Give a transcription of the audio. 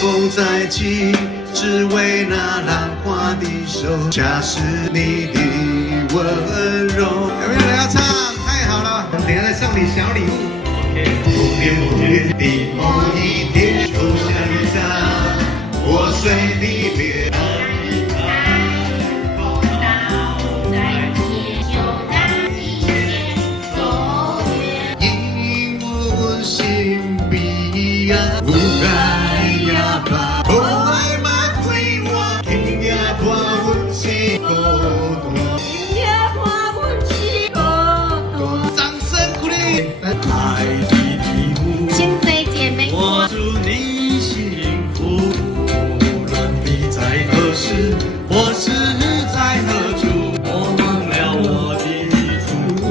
风再起，只为那浪花的手，恰是你的温柔。有没有人要唱？太好了，等一下再送你小礼物。某年的某一天，就像一张破碎的脸。不该呀吧，不爱嘛对我，听呀话温馨多多，听呀话温馨多多。掌声鼓励，爱的题目，亲嘴姐妹，我祝你幸福，无论你在何时，或是在何处，我忘了我的祝福。